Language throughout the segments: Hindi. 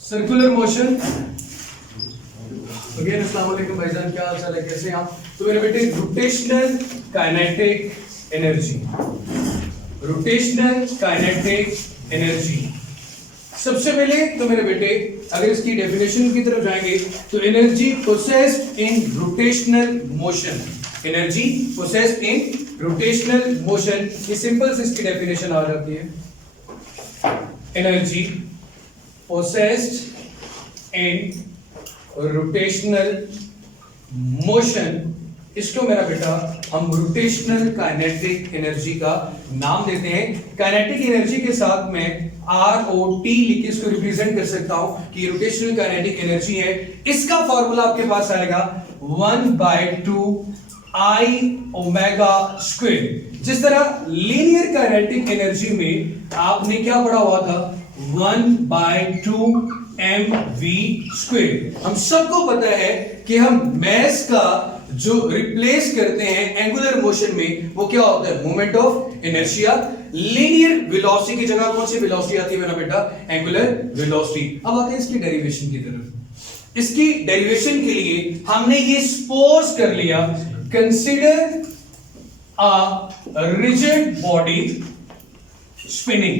Circular motion. अगेन अस्सलाम वालेकुम भाईजान, क्या हाल चाल है, कैसे हैं आप? तो मेरे बेटे rotational kinetic energy, rotational kinetic energy. सबसे पहले तो मेरे बेटे अगर इसकी डेफिनेशन की तरफ जाएंगे तो energy processed in rotational motion, energy processed in rotational motion. ये सिंपल से इसकी डेफिनेशन आ जाती है, energy possessed in rotational motion। इसको मेरा बेटा हम रोटेशनल काइनेटिक एनर्जी का नाम देते हैं। काइनेटिक एनर्जी के साथ मैं ROT लिख के इसको रिप्रेजेंट कर सकता हूं कि रोटेशनल काइनेटिक एनर्जी है। इसका फॉर्मूला आपके पास आएगा 1/2 I ओमेगा स्क्वायर। जिस तरह लीनियर काइनेटिक एनर्जी में आपने क्या पढ़ा हुआ था, 1/2 mv स्क्वायर। हम सबको पता है कि हम मैस का जो रिप्लेस करते हैं एंगुलर मोशन में वो क्या होता है, moment of inertia. Linear velocity की जगह कौन सी वेलोसिटी आती है मेरा बेटा, एंगुलर वेलोसिटी। अब आते हैं इसकी डेरिवेशन की तरफ। इसकी डेरिवेशन के लिए हमने ये सपोज कर लिया, consider a rigid body spinning,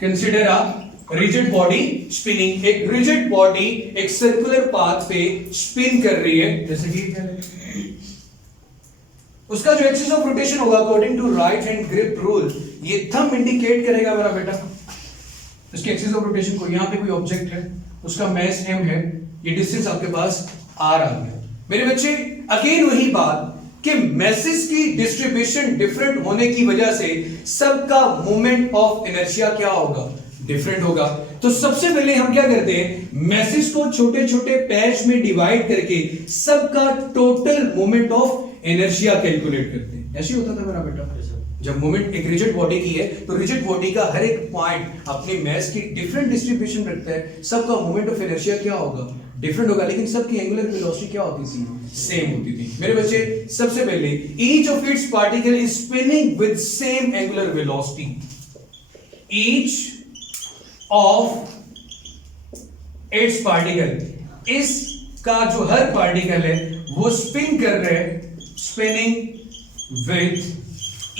consider a rigid body spinning. एक रिजिड बॉडी एक सर्कुलर पाथ पे स्पिन कर रही है, जैसे कि उसका जो एक्सिस ऑफ रोटेशन होगा according to right hand grip rule, ये थंब इंडिकेट करेगा मेरा बेटा उसके एक्सिस ऑफ रोटेशन को। यहां पे कोई ऑब्जेक्ट है, उसका मास m है, ये डिस्टेंस आपके पास r आ गया। मेरे बच्चे अगेन वही बात कि मैसेज की डिस्ट्रीब्यूशन डिफरेंट होने की वजह से सबका मोमेंट ऑफ इनर्शिया क्या होगा, डिफरेंट होगा। तो सबसे पहले हम क्या करते हैं, मैसेज को छोटे छोटे पैच में डिवाइड करके सबका total moment of inertia calculate करते हैं। ऐसे होता था मेरा बेटा जब मोमेंट एक रिजिड बॉडी की है तो रिजिड बॉडी का हर एक पॉइंट अपनी मास की डिफरेंट डिस्ट्रीब्यूशन रखता है, सबका मोमेंट ऑफ इनर्शिया क्या होगा, डिफरेंट होगा, लेकिन सबकी एंगुलर वेलोसिटी क्या होती थी, सेम होती थी। मेरे बच्चे सबसे पहले each of its particle is spinning with same angular velocity, each of its particle, इसका जो हर पार्टिकल है वो स्पिन कर रहे हैं, spinning with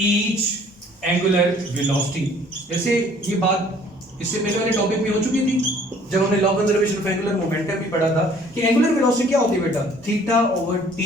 each angular velocity. जैसे ये बात इससे पहले वाले टॉपिक में हो चुकी थी जब हमने law conservation of angular momentum भी पढ़ा था कि एंगुलर वेलोसिटी क्या होती है बेटा, θ/t।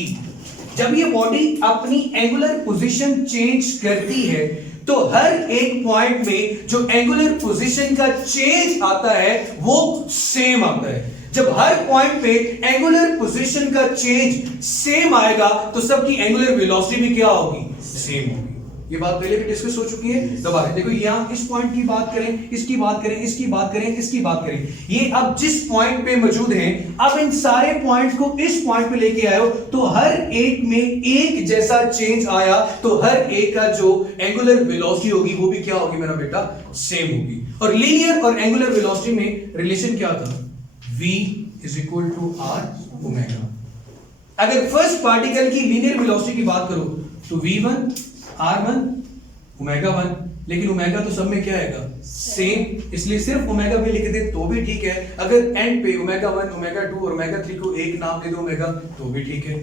जब ये बॉडी अपनी एंगुलर पोजीशन चेंज करती है तो हर एक पॉइंट में जो एंगुलर पोजीशन का चेंज आता है वो सेम आता है। जब हर पॉइंट पे एंगुलर पोजीशन का चेंज सेम आएगा तो सबकी एंगुलर वेलोसिटी भी क्या होगी, सेम होगी। ये बात पहले भी डिस्कस हो चुकी है। दोबारा देखो, यहां इस पॉइंट की बात करें, इसकी बात करें, इसकी बात करें, इसकी बात करें, ये अब जिस पॉइंट पे मौजूद हैं, अब इन सारे पॉइंट्स को इस पॉइंट पे लेके आए हो तो हर एक में एक जैसा चेंज आया तो हर एक का जो एंगुलर वेलोसिटी होगी वो भी क्या होगी मेरा बेटा, सेम होगी। और लीनियर और एंगुलर वेलोसिटी में रिलेशन क्या था, v = r ओमेगा। अगर फर्स्ट पार्टिकल की लीनियर वेलोसिटी की बात करो तो v1 r1 ओमेगा 1, लेकिन ओमेगा तो सब में क्या आएगा, सेम, इसलिए सिर्फ ओमेगा भी लिख दे तो भी ठीक है। अगर एंड पे ओमेगा 1, ओमेगा 2 और ओमेगा 3 को एक नाम दे दो ओमेगा तो भी ठीक है।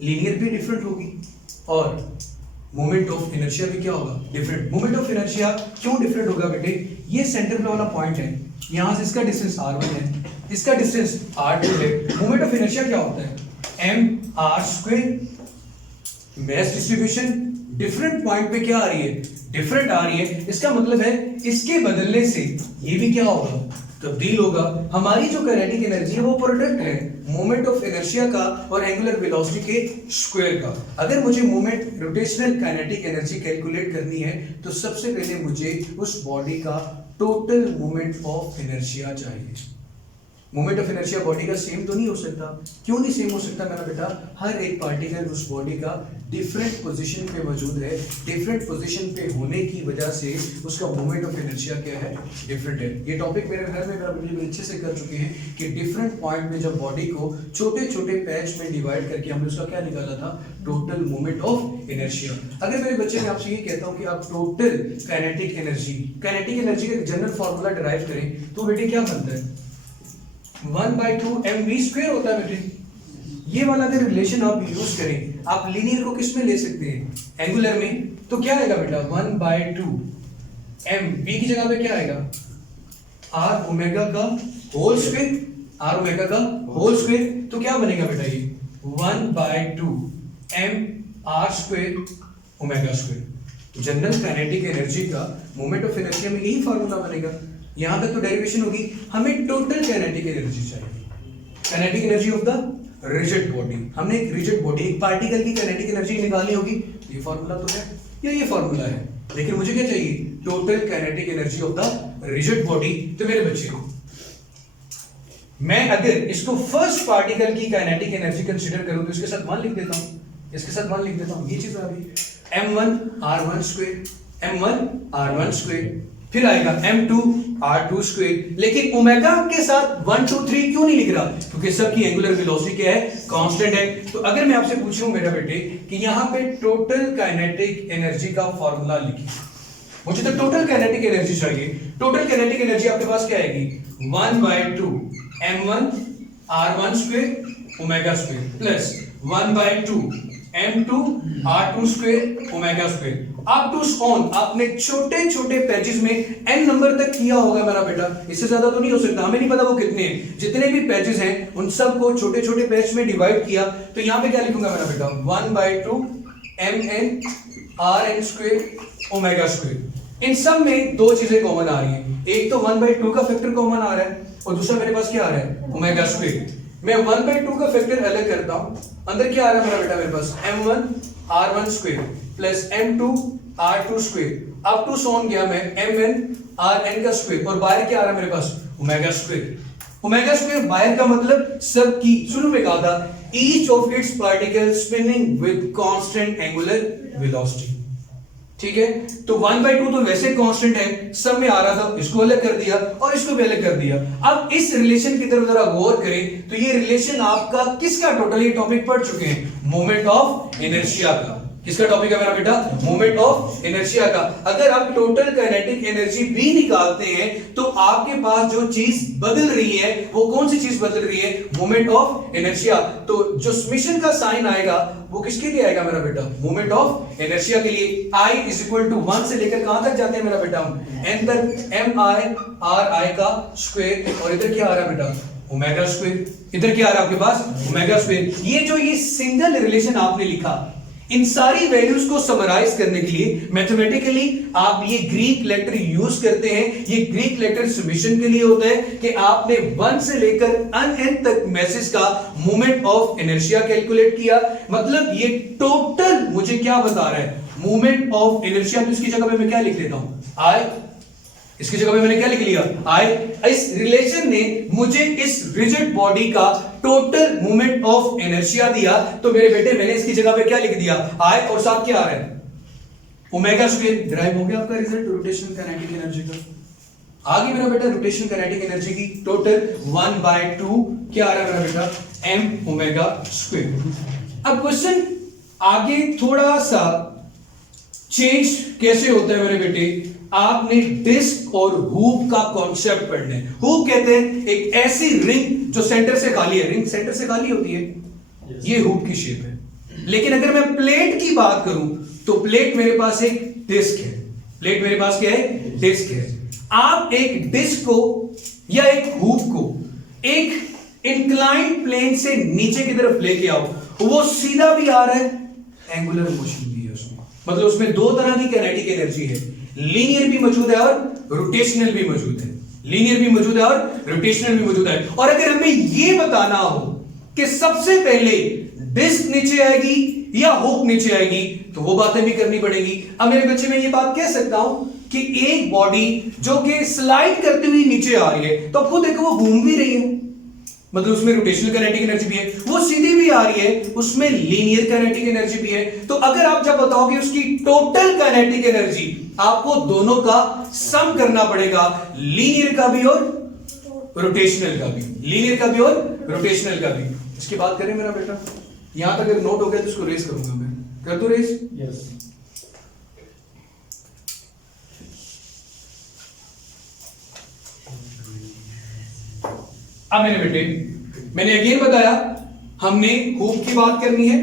लीनियर भी डिफरेंट होगी और मोमेंट ऑफ इनर्शिया भी क्या होगा, डिफरेंट। मोमेंट ऑफ इनर्शिया क्यों डिफरेंट होगा बेटे, ये सेंटर पे वाला पॉइंट है, यहां से इसका डिस्टेंस r1 है, इसका डिस्टेंस r2 है। मोमेंट ऑफ इनर्शिया क्या होता है, mr²। Mass distribution different point पे क्या आ रही है, डिफरेंट आ रही है। इसका मतलब है इसके बदलने से ये भी क्या होगा, तब्दील होगा। हमारी जो काइनेटिक एनर्जी है वो प्रोडक्ट है मोमेंट ऑफ इनर्शिया का और एंगुलर वेलोसिटी के स्क्वायर का। अगर मुझे moment rotational kinetic energy calculate करनी है तो सबसे पहले मुझे उस बॉडी का टोटल मोमेंट ऑफ इनर्शिया चाहिए। मोमेंट ऑफ इनर्शिया बॉडी का सेम तो नहीं हो सकता। क्यों नहीं सेम हो सकता मेरा बेटा, हर एक पार्टिकल उस बॉडी का डिफरेंट पोजीशन पे मौजूद है, डिफरेंट पोजीशन पे होने की वजह से उसका मोमेंट ऑफ इनर्शिया क्या है, डिफरेंट है। ये टॉपिक मेरे घर में मेरा बिल्कुल अच्छे से कर चुके हैं कि डिफरेंट पॉइंट में जब बॉडी को छोटे छोटे पैच में डिवाइड करके हमने उसका क्या निकाला था, टोटल मोमेंट ऑफ इनर्शिया। अगर मेरे बच्चे मैं आपसे ये कहता हूं कि आप टोटल काइनेटिक एनर्जी का जनरल फार्मूला डिराइव करें तो बेटे क्या बनता है, 1/2 mv² होता है बेटे। ये वाला अगर रिलेशन आप यूज करें, आप लीनियर को किस में ले सकते हैं, एंगुलर में, तो क्या आएगा बेटा 1/2 m, v की जगह पे क्या आएगा r ओमेगा का होल स्क्वायर, तो क्या बनेगा बेटा ये 1/2 m r² omega square. General kinetic energy का मोमेंट ऑफ इनर्शिया में यही फार्मूला बनेगा। यहां तक तो डेरिवेशन होगी, हमें टोटल काइनेटिक एनर्जी चाहिए, kinetic energy of the rigid body. हमने एक रिजिड बॉडी, एक पार्टिकल की काइनेटिक एनर्जी निकालनी होगी, ये फार्मूला तो है या ये फार्मूला है, लेकिन मुझे क्या चाहिए, total kinetic energy of the rigid body. तो मेरे बच्चे मैं अगर इसको फर्स्ट पार्टिकल की काइनेटिक एनर्जी कंसीडर करूं तो इसके साथ 1 लिख देता हूं, ये चीज आ रही है m1r1², फिर आएगा m2r2²। लेकिन ओमेगा के साथ 1 2 3 क्यों नहीं लिख रहा, क्योंकि सबकी एंगुलर वेलोसिटी क्या है, कांस्टेंट है। तो अगर मैं आपसे पूछूं मेरा बेटे कि यहां पे टोटल काइनेटिक एनर्जी का फार्मूला लिखिए, मुझे तो टोटल काइनेटिक एनर्जी चाहिए। टोटल काइनेटिक एनर्जी आपके पास क्या आएगी, 1/2 m1r1² omega square plus 1/2 m2r2² omega square. Up to on आपने छोटे छोटे पैचेस में n नंबर तक किया होगा मेरा बेटा, इससे ज्यादा तो नहीं हो सकता, हमें नहीं पता वो कितने हैं। जितने भी पैचेस हैं उन सबको छोटे छोटे पैच में डिवाइड किया, तो यहां पे क्या लिखूंगा मेरा बेटा 1/2 mn/rn² ओमेगा स्क्वायर। इन सब में दो चीजें कॉमन आ रही हैं, एक तो 1/2 का फैक्टर कॉमन आ रहा है और दूसरा मेरे पास क्या आ रहा है, ओमेगा स्क्वायर। मैं 1/2 का फैक्टर अलग करता हूं, अंदर क्या आ रहा है मेरा बेटा, मेरे पास m1r1² plus m2r2², up to सोन गया मैं mn/rn का स्क्वायर, और बाहर क्या आ रहा है मेरे पास, ओमेगा स्क्वायर। ओमेगा स्क्वायर बाहर का मतलब सबकी, शुरू में कहा था each of its particle spinning with constant angular velocity, ठीक है। तो 1/2 तो वैसे कांस्टेंट है, सब में आ रहा था, इसको अलग कर दिया और इसको भी अलग कर दिया। अब इस रिलेशन की तरफ जरा गौर करें तो ये रिलेशन आपका किसका, टोटली टॉपिक पढ़ चुके हैं, मोमेंट ऑफ इनर्शिया का। किसका टॉपिक है मेरा बेटा, मोमेंट ऑफ इनर्शिया का। अगर आप टोटल काइनेटिक एनर्जी भी निकालते हैं तो आपके पास जो चीज बदल रही है वो कौन सी चीज बदल रही है, मोमेंट ऑफ इनर्शिया। तो जो समेशन का साइन आएगा वो किसके लिए आएगा मेरा बेटा, मोमेंट ऑफ इनर्शिया के लिए। I = 1 से लेकर कहां तक जाते हैं मेरा बेटा, n तक, mi/ri का स्क्वायर, और इधर क्या आ रहा है बेटा, ओमेगा स्क्वायर। इधर क्या आ रहा है आपके पास, ओमेगा स्क्वायर। ये जो ये सिंगल रिलेशन आपने लिखा, इन सारी वैल्यूज को समराइज करने के लिए मैथमेटिकली आप ये ग्रीक लेटर यूज करते हैं। ये ग्रीक लेटर समेशन के लिए होता है कि आपने 1 से लेकर n तक मैसेज का मोमेंट ऑफ इनर्शिया कैलकुलेट किया, मतलब ये टोटल मुझे क्या बता रहा है, मोमेंट ऑफ इनर्शिया। तो इसकी जगह पे मैं क्या लिख लेता हूं, आई, इसकी जगह पे मैंने क्या लिख लिया, आई। इस रिलेशन ने मुझे इस रिजिड बॉडी का टोटल मोमेंट ऑफ इनर्शिया दिया, तो मेरे बेटे मैंने इसकी जगह पे क्या लिख दिया, आई, और साथ क्या आ रहा है, ओमेगा स्क्वायर। ड्राइव हो गया आपका रिजल्ट रोटेशनल काइनेटिक एनर्जी का। आगे मेरा बेटा रोटेशनल काइनेटिक एनर्जी की टोटल 1/2 क्या आ रहा है मेरा बेटा, m ओमेगा स्क्वायर। अब क्वेश्चन आगे थोड़ा सा चेंज कैसे होता है मेरे बेटे, आपने डिस्क और हुप का कॉन्सेप्ट पढ़ना है। हुप कहते हैं एक ऐसी रिंग जो सेंटर से खाली है, रिंग सेंटर से खाली होती है, ये हुप की शेप है। लेकिन अगर मैं प्लेट की बात करूं तो प्लेट मेरे पास एक डिस्क है, प्लेट मेरे पास क्या है, डिस्क है। आप एक डिस्क को या एक हुप को एक इंक्लाइंड प्लेन से नीचे की तरफ लेके आओ, वो सीधा भी आ रहा है, एंगुलर मोशन भी है उसमें, मतलब उसमें दो तरह की काइनेटिक एनर्जी है, लीनियर भी मौजूद है और रोटेशनल भी मौजूद है, लीनियर भी मौजूद है और रोटेशनल भी मौजूद है। और अगर हमें यह बताना हो कि सबसे पहले डिस्क नीचे आएगी या हुक नीचे आएगी, तो वो बातें भी करनी पड़ेगी। अब मेरे बच्चे में ये बात कह सकता हूं कि एक बॉडी जो कि स्लाइड करती हुई नीचे आ रही है, तो अब खुद देखो वो घूम भी रही है, मतलब उसमें रोटेशनल काइनेटिक एनर्जी भी है, वो सीधी भी आ रही है, उसमें लीनियर काइनेटिक एनर्जी भी है। तो अगर आप जब बताओगे उसकी टोटल काइनेटिक एनर्जी, आपको दोनों का सम करना पड़ेगा, लीनियर का भी और रोटेशनल का भी, लीनियर का भी और रोटेशनल का भी। इसकी बात करें मेरा बेटा, यहां तक अगर नोट हो गया तो इसको रेस करूंगा मैं। कर दो रेस। यस। अब मेरे बेटे, मैंने अगेन बताया हमने हुप की बात करनी है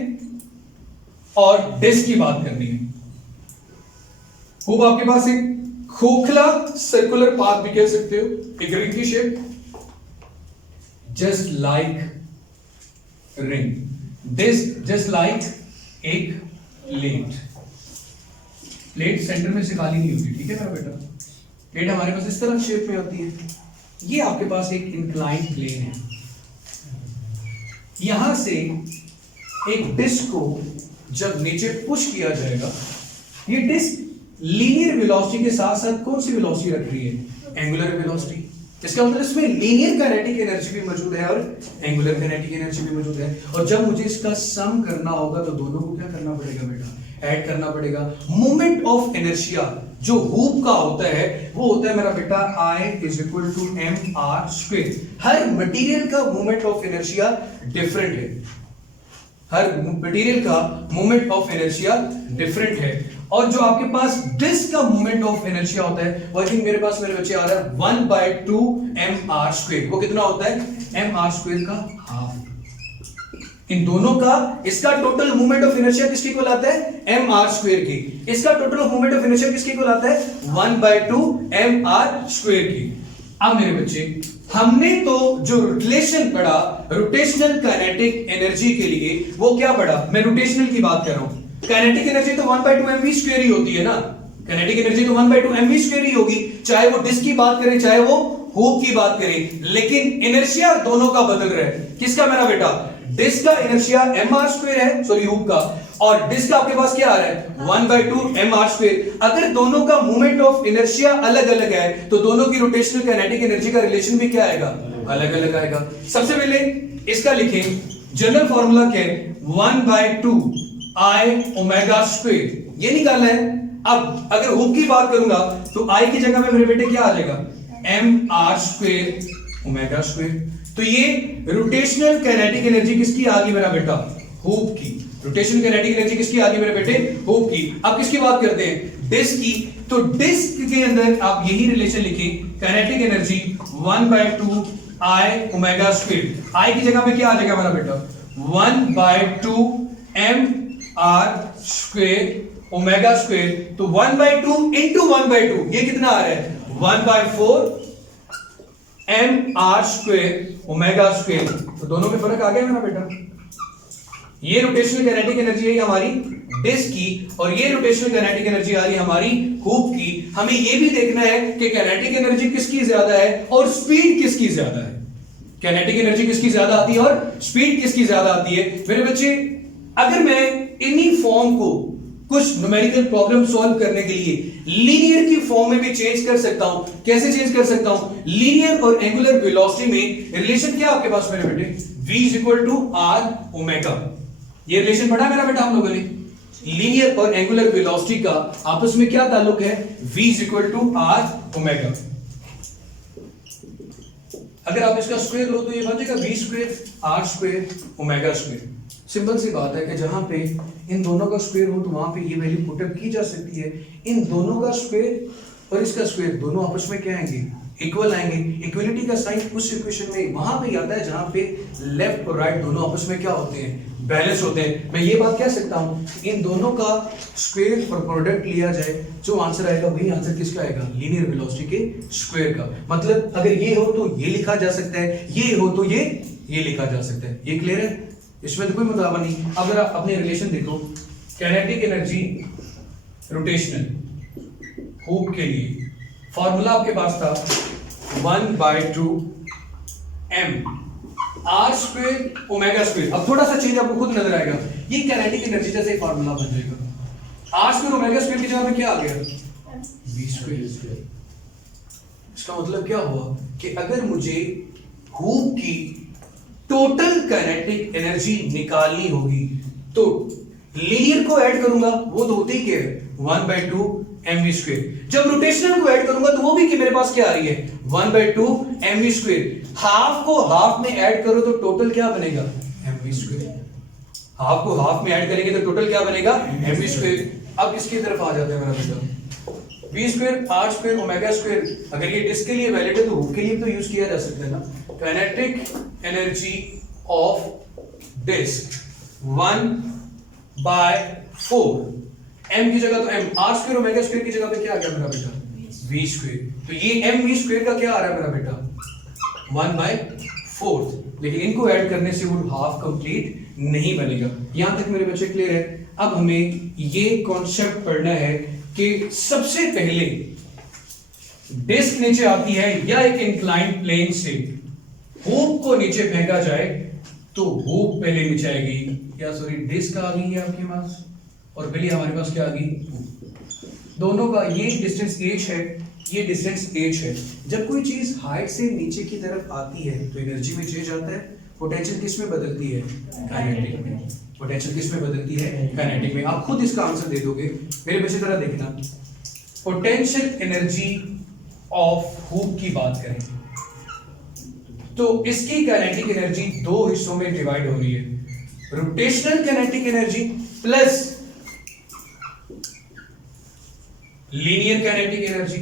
और डिस्क की बात करनी है। हुप आपके पास एक खोखला सर्कुलर पाथ भी कह सकते हो, एक रिंग की shape, just like ring. Disc just like एक प्लेट। प्लेट सेंटर में से खाली नहीं होती, ठीक है मेरा बेटा। प्लेट हमारे पास इस तरह शेप में होती है। ये आपके पास एक इंक्लाइंड प्लेन है। यहां से एक डिस्क को जब नीचे पुश किया जाएगा, ये डिस्क लीनियर वेलोसिटी के साथ साथ कौन सी वेलोसिटी रख रही है? Angular velocity. इसका मतलब इसमें लीनियर काइनेटिक एनर्जी भी मौजूद है और एंगुलर काइनेटिक एनर्जी भी मौजूद है। और जब मुझे इसका सम करना होगा तो दोनों को क्या करना पड़ेगा बेटा? ऐड करना पड़ेगा। मोमेंट ऑफ इनर्शिया जो हुप का होता है वो होता है मेरा बेटा I is equal to mr²। हर मटेरियल का मोमेंट ऑफ इनर्शिया डिफरेंट है। हर मटेरियल का मोमेंट ऑफ इनर्शिया डिफरेंट है। और जो आपके पास डिस्क का मोमेंट ऑफ इनर्शिया होता है वो आई थिंक मेरे पास मेरे बच्चे आ रहा है 1/2 mr²। वो कितना होता है? mr² का हाफ। इन दोनों का इसका टोटल मूवमेंट ऑफ इनर्शिया किसके इक्वल आता है? mr² की। इसका टोटल मूवमेंट ऑफ इनर्शिया किसके इक्वल आता है? 1/2 mr² की। अब मेरे बच्चे, हमने तो जो रिलेशन पढ़ा रोटेशनल काइनेटिक एनर्जी के लिए, वो क्या पढ़ा? मैं रोटेशनल की बात कर रहा हूं। काइनेटिक एनर्जी तो 1/2 mv² ही होती है ना। काइनेटिक एनर्जी तो 1/2 mv² ही होगी, चाहे वो डिस्क की बात करें चाहे वो हुप की बात करें। लेकिन इनर्शिया दोनों का बदल रहा है। किसका मेरा बेटा? डिस्क का इनर्शिया mr² है, सॉरी हुप का, और डिस्क का आपके पास क्या आ रहा है? 1/2 mr²। अगर दोनों का मूवमेंट ऑफ इनर्शिया अलग अलग है तो दोनों की रोटेशनल काइनेटिक एनर्जी का रिलेशन भी क्या आएगा? अलग अलग आएगा। सबसे पहले इसका लिखें, जनरल फॉर्मूला क्या है? 1/2 I ω²। ये निकालना है। अब अगर हुप की बात करूंगा तो I की जगह में मेरे बेटे क्या आ जाएगा? mr² ω²। तो ये रोटेशनल काइनेटिक एनर्जी किसकी आ गई मेरा बेटा? हुप की। रोटेशनल काइनेटिक एनर्जी किसकी आ गई मेरे बेटे? हुप की। अब किसकी बात करते हैं? डिस्क की। तो डिस्क के अंदर आप यही रिलेशन लिखें, काइनेटिक एनर्जी 1/2 I ω²। I की जगह पे क्या आ जाएगा मेरा बेटा? 1/2 mr² ω²। तो 1/2 into 1/2 ये कितना आ रहा है? 1/4 mr² ω²। तो दोनों में फर्क आ गया मेरा बेटा। ये रोटेशनल काइनेटिक एनर्जी है हमारी डिस्क की और ये रोटेशनल काइनेटिक एनर्जी आ रही है हमारी हुप की। हमें ये भी देखना है कि काइनेटिक एनर्जी किसकी ज्यादा है और स्पीड किसकी ज्यादा है। काइनेटिक एनर्जी किसकी ज्यादा आती है और स्पीड किसकी ज्यादा आती है। मेरे बच्चे, अगर मैं इन्हीं फॉर्म को कुछ न्यूमेरिकल प्रॉब्लम सॉल्व करने के लिए लीनियर की फॉर्म में भी चेंज कर सकता हूं। कैसे चेंज कर सकता हूं? लीनियर और एंगुलर वेलोसिटी में रिलेशन क्या आपके पास मेरे बेटे? v = r ω। ये रिलेशन पढ़ा मेरा बेटा हम लोगों ने। लीनियर और एंगुलर वेलोसिटी का आपस में क्या ताल्लुक है? v = r ω। अगर आप इसका स्क्वायर लो तो ये बन जाएगा v² r² ω²। सिंपल सी बात है कि जहां पे इन दोनों का स्क्वायर हो तो वहां पे ये वैल्यू पुटअप की जा सकती है। इन दोनों का स्क्वायर और इसका स्क्वायर दोनों आपस में क्या आएंगे? इक्वल आएंगे। इक्वलिटी का साइन उस इक्वेशन में वहां पे आता है जहां पे लेफ्ट और राइट दोनों आपस में क्या होते हैं? बैलेंस होते हैं। मैं ये बात कह सकता हूं, इन दोनों का स्क्वायर और प्रोडक्ट लिया जाए, जो आंसर आएगा वही आंसर किसका आएगा? लीनियर वेलोसिटी के स्क्वायर का। मतलब अगर ये हो तो ये लिखा जा सकता है, ये हो तो ये लिखा जा सकता है। ये क्लियर है? इसमें तो कोई मुताबा नहीं। अगर आप अपने रिलेशन देखो, काइनेटिक एनर्जी रोटेशनल हुप के लिए फॉर्मूला आपके पास था 1/2 m r² ω²। अब थोड़ा सा चेंज आपको खुद नजर आएगा। ये काइनेटिक एनर्जी जैसे ही फॉर्मूला बन जाएगा। r² ω² की जगह पे क्या आ गया? v²। इसका मतलब क्या हुआ कि अगर मुझे हुप की टोटल काइनेटिक एनर्जी निकालनी होगी तो लीनियर को ऐड करूंगा, वो तो होती क्या है? 1/2 mv²। जब रोटेशनल को ऐड करूंगा तो वो भी कि मेरे पास क्या आ रही है? 1/2 mv²। हाफ को हाफ में ऐड करो तो टोटल क्या बनेगा? mv²। हाफ को हाफ में ऐड करेंगे तो टोटल क्या बनेगा mv स्क्वायर। अब इसकी तरफ आ जाते हैं मेरा बेटा, v square r square omega square. अगर ये डिस्क के लिए वैलिड है तो हुक के लिए तो यूज किया जा सकता है ना। Kinetic energy of disc 1/4 m की जगह तो m, r square omega square की जगह पे क्या आ गया मेरा बेटा v स्क्वायर। तो ये mv स्क्वायर का क्या आ रहा है मेरा बेटा 1/4। लेकिन इनको ऐड करने से वो हाफ कंप्लीट नहीं बनेगा। यहां तक मेरे बच्चे क्लियर है। अब हमें ये कॉन्सेप्ट पढ़ना है कि सबसे पहले डिस्क नीचे आती है या एक इंक्लाइंड प्लेन से हुक को नीचे फेंका जाए तो हुक पहले नीचे आएगी, या सॉरी डिस्क आ गई है आपके पास और पहले हमारे पास क्या आ गई हुक। दोनों का ये डिस्टेंस h है, ये डिस्टेंस h है। जब कोई चीज हाइट से नीचे की तरफ आती है तो एनर्जी में चेंज आता है। पोटेंशियल किस में बदलती है काइनेटिक में। पोटेंशियल किस में बदलती है काइनेटिक में। आप खुद इसका आंसर दे दोगे। मेरे बच्चे तरह देखना, पोटेंशियल एनर्जी ऑफ हुक की बात करें तो इसकी काइनेटिक एनर्जी दो हिस्सों में डिवाइड हो रही है, rotational kinetic energy plus linear kinetic energy.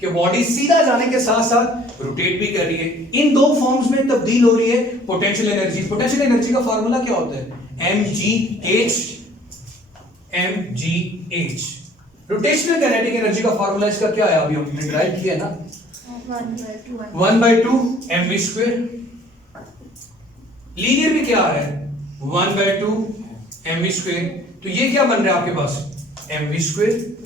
कि बॉडी सीधा जाने के साथ साथ रोटेट भी कर रही है। इन दो फॉर्म्स में तब्दील हो रही है पोटेंशियल एनर्जी। पोटेंशियल एनर्जी का फार्मूला क्या होता है mgh। mgh rotational kinetic energy का फार्मूला इसका क्या है, अभी हमने ड्राइव किया ना 1/2 mv स्क्वायर। लीनियर भी क्या आ रहा है 1/2 mv स्क्वायर। तो ये क्या बन रहा है आपके पास mv स्क्वायर।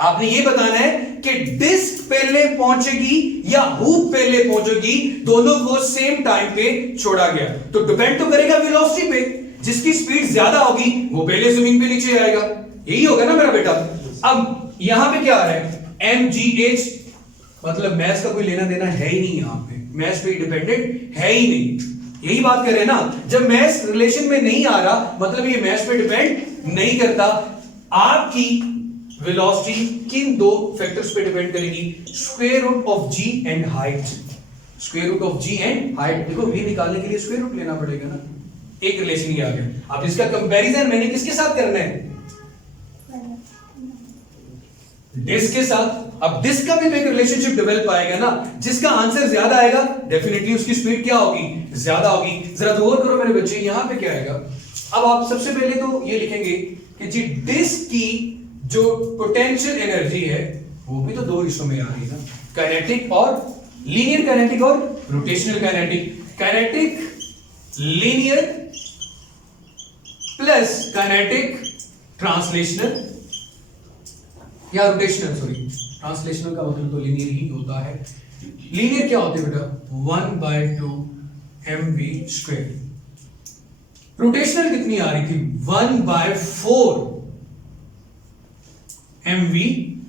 आपने ये बताना है कि डिस्क पहले पहुंचेगी या हुक पहले पहुंचेगी, दोनों को सेम टाइम पे छोड़ा गया तो डिपेंड तो करेगा वेलोसिटी पे। जिसकी स्पीड ज्यादा होगी वो पहले जमीन पे नीचे आएगा, यही होगा ना मेरा बेटा। अब यहां पे क्या आ रहा है mgh, मतलब मैथ्स का कोई लेना देना है ही नहीं, यहां पे मैथ्स पे डिपेंडेंट है ही नहीं। यही बात कर रहे हैं ना, जब मैथ्स रिलेशन में नहीं आ रहा मतलब ये मैथ्स पे डिपेंड नहीं करता। आपकी वेलोसिटी किन दो फैक्टर्स पे डिपेंड करेगी, square root of g and height. Square root of g and height. देखो v निकालने के लिए स्क्वायर रूट लेना पड़ेगा ना, एक रिलेशन ही आ गया। अब इसका कंपैरिजन मैंने किसके साथ करना है डिस्क के साथ। अब डिस्क का भी तो एक रिलेशनशिप डेवलप आएगा ना, जिसका आंसर ज्यादा आएगा डेफिनेटली उसकी स्पीड क्या होगी ज्यादा होगी। जरा गौर करो मेरे बच्चे, यहां पे क्या आएगा। अब आप सबसे पहले तो ये लिखेंगे कि जी डिस्क की जो पोटेंशियल एनर्जी है वो भी तो दो हिस्सों में आ रही है ना, काइनेटिक और लीनियर काइनेटिक और rotational kinetic. Kinetic linear plus kinetic translational या रोटेशनल, सॉरी ट्रांसलेशनल का मतलब तो लीनियर ही होता है। लीनियर क्या होते हैं बेटा 1/2 mv स्क्वायर। रोटेशनल कितनी आ रही थी 1/4 mv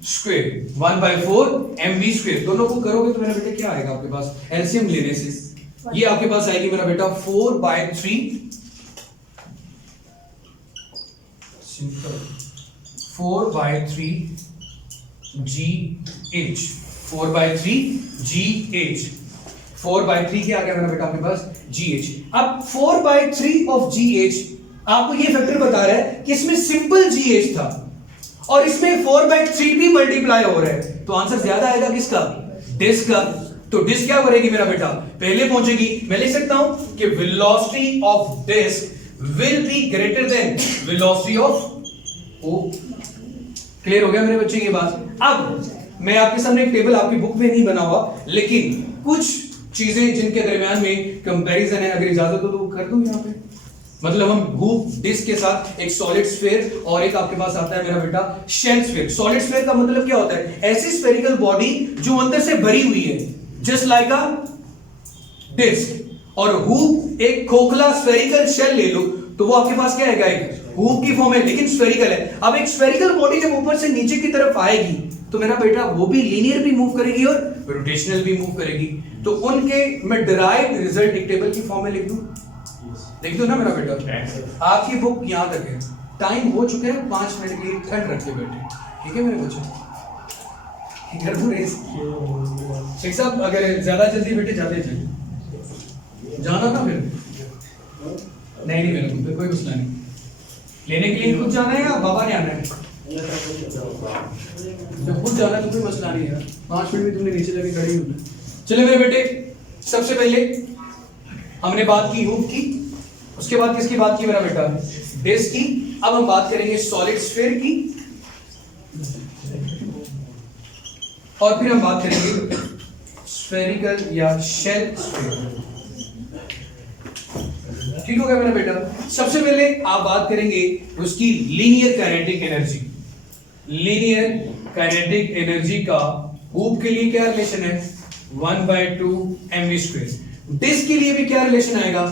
स्क्वायर। 1/4 mv स्क्वायर दोनों को करोगे तो मेरा बेटा क्या आएगा आपके पास एलसीएम लेने से ये आपके पास आएगी मेरा बेटा 4/3 सिंपल 4/3 gh 4/3 gh 4/3 क्या आ गया मेरा बेटा आपके पास gh। अब 4/3 ऑफ gh आपको ये फैक्टर बता रहा है कि इसमें सिंपल gh था और इसमें 4/3 भी मल्टीप्लाई हो रहा है, तो आंसर ज्यादा आएगा किसका डिस्क का। तो डिस्क क्या करेगी मेरा बेटा पहले पहुंचेगी। मैं लिख सकता हूं कि velocity of disc will be greater than velocity of O. Clear हो गया मेरे बच्चे ये बात। अब मैं आपके सामने एक टेबल आपकी बुक में नहीं बना हुआ, लेकिन कुछ चीजें जिनके दरमियान में कंपैरिजन है, अगर इजाजत हो तो कर दूं यहां पे। मतलब हम हुक डिस्क के साथ एक सॉलिड स्फीयर और एक आपके पास आता है मेरा बेटा शेल स्फीयर। सॉलिड स्फीयर का मतलब क्या होता है ऐसी स्फेरिकल बॉडी जो अंदर से भरी हुई है जस्ट लाइक अ डिस्क। और हुक एक खोखला स्फेरिकल शेल ले लो तो वो आपके पास क्या है एक हुक की फॉर्म है लेकिन स्फेरिकल है। अब एक स्फेरिकल बॉडी जब ऊपर से नीचे की तरफ आएगी तो मेरा बेटा वो भी लीनियर भी मूव करेगी और रोटेशनल भी मूव करेगी। तो उनके मैं डिराइव्ड रिजल्ट एक टेबल की फॉर्म में लिख दूं, लिख दो ना मेरा बेटा। आपकी बुक यहां तक है, टाइम हो चुके हैं 5 मिनट के लिए, ठंड रख के बैठे, ठीक है मेरे बच्चे। कर दूं रेस शेख साहब, अगर ज्यादा जल्दी बैठे जाते चले जाना ना फिर नहीं मेरे को कोई मसला नहीं। लेने के लिए खुद जाना है या बाबा ने आना है? जब खुद जाना है तो कोई मसला नहीं है, 5 मिनट में तुमने नीचे जाके खड़ी होना है। चले मेरे बेटे, सबसे पहले हमने बात की हुक की, उसके बाद किसकी बात की मेरा बेटा? डिस्क की। अब हम बात करेंगे सॉलिड स्फीयर की, और फिर हम बात करेंगे स्फेरिकल या शेल स्फीयर। ठीक हो गया मेरा बेटा? सबसे पहले आप बात करेंगे उसकी linear kinetic energy. Linear kinetic energy का हुक के लिए क्या रिलेशन है? 1/2 mv²। डिस्क के लिए भी क्या रिलेशन आएगा?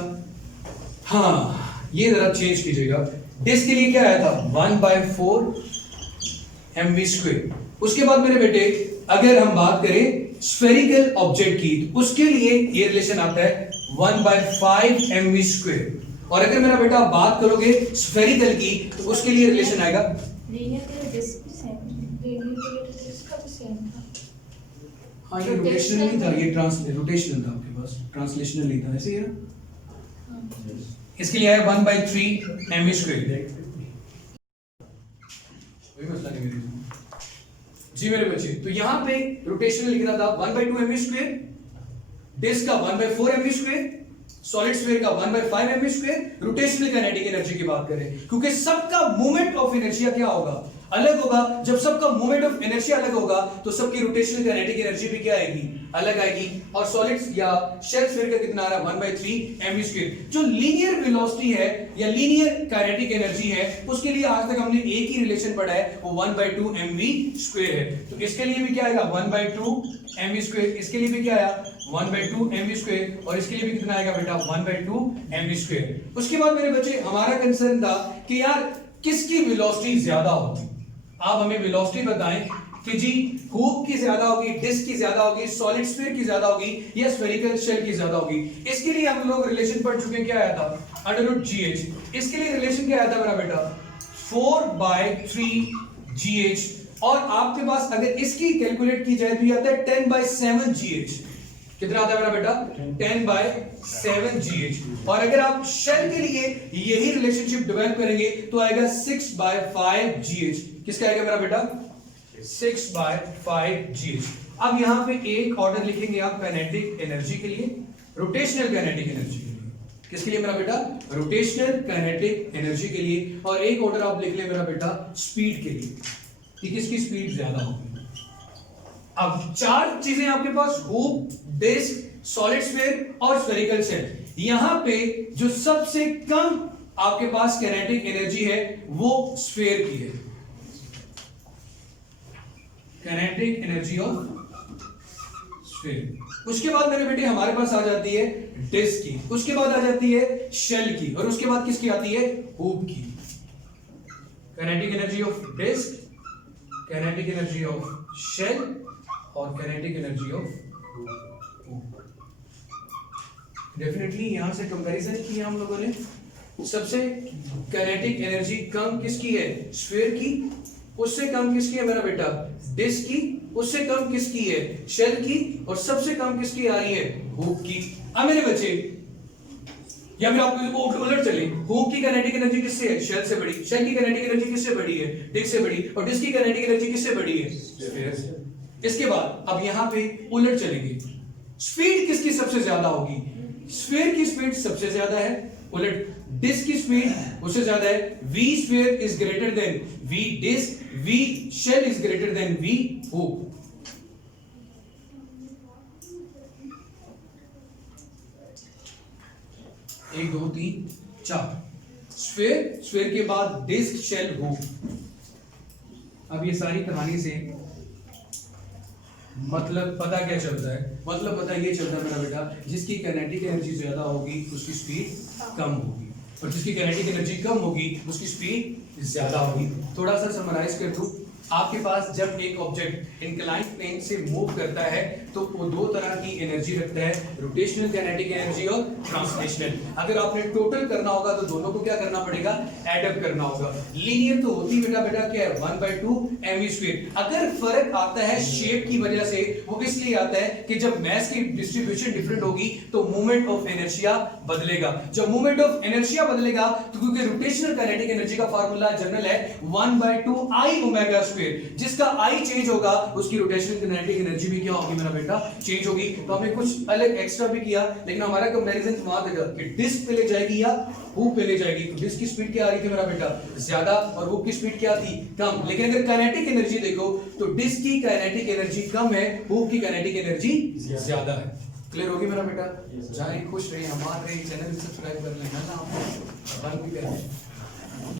हाँ, ये जरा चेंज कीजिएगा। डिस्क के लिए क्या आया था? 1/4 mv²। उसके बाद मेरे बेटे अगर हम बात करें स्फेरिकल ऑब्जेक्ट की, तो उसके लिए ये रिलेशन आता है 1/5 mv²। और अगर मेरा बेटा बात करोगे स्फेरिकल की, तो उसके लिए रिलेशन आएगा हाँ, ये रोटेशनल नहीं था, ये रोटेशनल था आपके पास, ट्रांसलेशनल नहीं था, ऐसे ही है ना? इसके लिए आया 1/3 mv²। कोई मसला नहीं मेरे जी मेरे बच्चे। तो यहां पे रोटेशनल लिखना था 1/2 mv², डिस्क का 1/4 mv², सॉलिड स्फीयर का 1/5 mv²। रोटेशनल काइनेटिक एनर्जी की बात करें, क्योंकि सबका मोमेंट ऑफ इनर्शिया क्या होगा? अलग होगा। जब सबका मोमेंट ऑफ इनर्शिया अलग होगा तो सबकी रोटेशनल काइनेटिक एनर्जी भी क्या आएगी? अलग आएगी। और सॉलिड्स या शेल स्फीयर का कितना आ रहा है? 1/3 mv²। जो लीनियर वेलोसिटी है या लीनियर काइनेटिक एनर्जी है, उसके लिए आज तक हमने एक ही रिलेशन पढ़ा है, वो 1/2 mv² है। तो इसके लिए भी क्या आएगा? 1/2 mv²। इसके लिए भी क्या आया? 1/2 mv²। और इसके लिए भी कितना आएगा बेटा? 1/2 mv²। उसके बाद मेरे बच्चे हमारा कंसर्न था कि यार किसकी वेलोसिटी ज्यादा होगी? आप हमें वेलोसिटी बताएं कि जी हुक की ज्यादा होगी, डिस्क की ज्यादा होगी, सॉलिड स्फीयर की ज्यादा होगी, या स्फेरिकल शेल की ज्यादा होगी? इसके लिए हम लोग रिलेशन पढ़ चुके हैं, क्या आया था? √gh। इसके लिए रिलेशन क्या आया था मेरा बेटा? 4/3 gh। और आपके पास अगर इसकी कैलकुलेट की जाए तो ये आता है 10/7 gh। कितना आता है मेरा बेटा? 10/7 gh। और अगर आप शेल के लिए यही रिलेशनशिप डेवलप करेंगे तो आएगा 6/5 gh। किसका आएगा मेरा बेटा? 6/5 gh। अब यहां पे एक ऑर्डर लिखेंगे आप काइनेटिक एनर्जी के लिए, रोटेशनल काइनेटिक एनर्जी के लिए। किसके लिए मेरा बेटा? रोटेशनल काइनेटिक एनर्जी के लिए। और एक ऑर्डर आप लिख ले मेरा बेटा स्पीड के लिए, कि किसकी स्पीड ज्यादा होगी। अब 4 चीजें आपके पास, हुक, डिस्क, सॉलिड स्फीयर और स्फेरिकल शेल। यहां पे जो सबसे कम आपके पास काइनेटिक एनर्जी है वो स्फीयर की है, काइनेटिक एनर्जी ऑफ स्फीयर। उसके बाद मेरे बेटे हमारे पास आ जाती है डिस्क की, उसके बाद आ जाती है शेल की, और उसके बाद किसकी आती है? हुक की। Kinetic energy of disc, kinetic energy of shell और kinetic energy of hook. Definitely यहां से कंपैरिजन किया हम लोगों ने। सबसे काइनेटिक एनर्जी कम किसकी है? स्फीयर की। उससे कम किसकी है मेरा बेटा? डिस्क की। उससे कम किसकी है? शेल की। और सबसे कम किसकी आ रही है? हुक की। अब मेरे बच्चे या फिर आपको उलट चले, हुक की काइनेटिक एनर्जी किससे है? शेल से बड़ी। शेल की काइनेटिक एनर्जी किससे बड़ी है? डिस्क से बड़ी। और डिस्क की काइनेटिक एनर्जी किससे बड़ी है? स्फीयर से। इसके बाद अब यहां पे उलट चलेंगे, स्पीड किसकी सबसे ज्यादा होगी? स्फीयर की स्पीड सबसे ज्यादा है। उलट डिस्क की स्पीड उससे ज्यादा है। v sphere is greater than v disc, v shell is greater than v hoop. एक, दो, तीन, चार। स्फीयर के बाद डिस्क, शेल, हुक। अब ये सारी कहानी से मतलब पता क्या चलता है? मतलब पता ये चलता है मेरा बेटा, जिसकी काइनेटिक एनर्जी ज्यादा होगी उसकी स्पीड कम होगी, और जिसकी काइनेटिक एनर्जी कम होगी उसकी स्पीड ज्यादा होगी। थोड़ा सा समराइज कर दूं, आपके पास जब एक ऑब्जेक्ट इंक्लाइन प्लेन से मूव करता है तो वो दो तरह की एनर्जी रखता है, रोटेशनल काइनेटिक एनर्जी और ट्रांसलेशनल। अगर आपने टोटल करना होगा तो दोनों को क्या करना पड़ेगा, एड अप करना होगा। लीनियर तो होती बेटा क्या है 1/2 mv²। अगर फर्क आता है शेप की वजह से, वो इसलिए आता है कि जब मास की डिस्ट्रीब्यूशन डिफरेंट होगी तो मोमेंट ऑफ इनर्शिया बदलेगा। जब मोमेंट ऑफ इनर्शिया बदलेगा तो क्योंकि रोटेशनल काइनेटिक एनर्जी का फार्मूला जनरल है 1/2 I ω², जिसका I चेंज होगा उसकी रोटेशनल काइनेटिक एनर्जी भी क्या होगी मेरा बेटा, चेंज होगी। तो हमने कुछ अलग एक्स्ट्रा भी किया, लेकिन हमारा कंपैरिजन वहां देगा कि डिस्क पे ले जाएगी या हुक पे ले जाएगी। तो डिस्क की स्पीड क्या आ रही थी मेरा बेटा, ज्यादा, और हुक की स्पीड क्या थी, कम। लेकिन अगर काइनेटिक एनर्जी देखो तो डिस्क की काइनेटिक एनर्जी कम है, हुक की काइनेटिक एनर्जी ज्यादा है। क्लियर होगी मेरा बेटा? जाए खुश रहिए, हमारे चैनल सब्सक्राइब कर लेना ना, आप बंद भी करें।